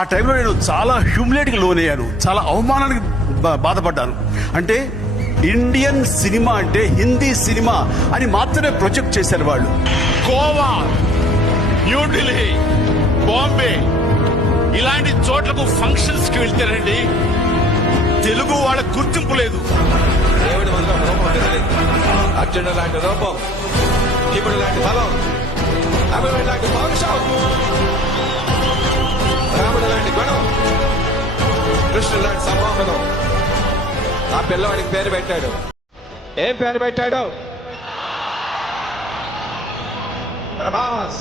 ఆ టైంలో నేను చాలా హ్యూమిలేట్కి లోనయ్యాను, చాలా అవమానానికి బాధపడ్డాను. అంటే ఇండియన్ సినిమా అంటే హిందీ సినిమా అని మాత్రమే ప్రొజెక్ట్ చేశారు వాళ్ళు. గోవా, న్యూఢిల్లీ, బాంబే ఇలాంటి చోట్లకు ఫంక్షన్స్ కి వెళ్తారండి, తెలుగు వాళ్ళ గుర్తింపు లేదు. అర్జునుడు లాంటి రూపం, ఇప్పుడు లాంటి బలం, అభిమన్యుడు లాంటి పౌరుషం, రాముడు లాంటి గుణం, కృష్ణుడు లాంటి సంమోహనం. ఆ పిల్లవాడికి పేరు పెట్టాడు. ఏం పేరు పెట్టాడు? ప్రభాస్.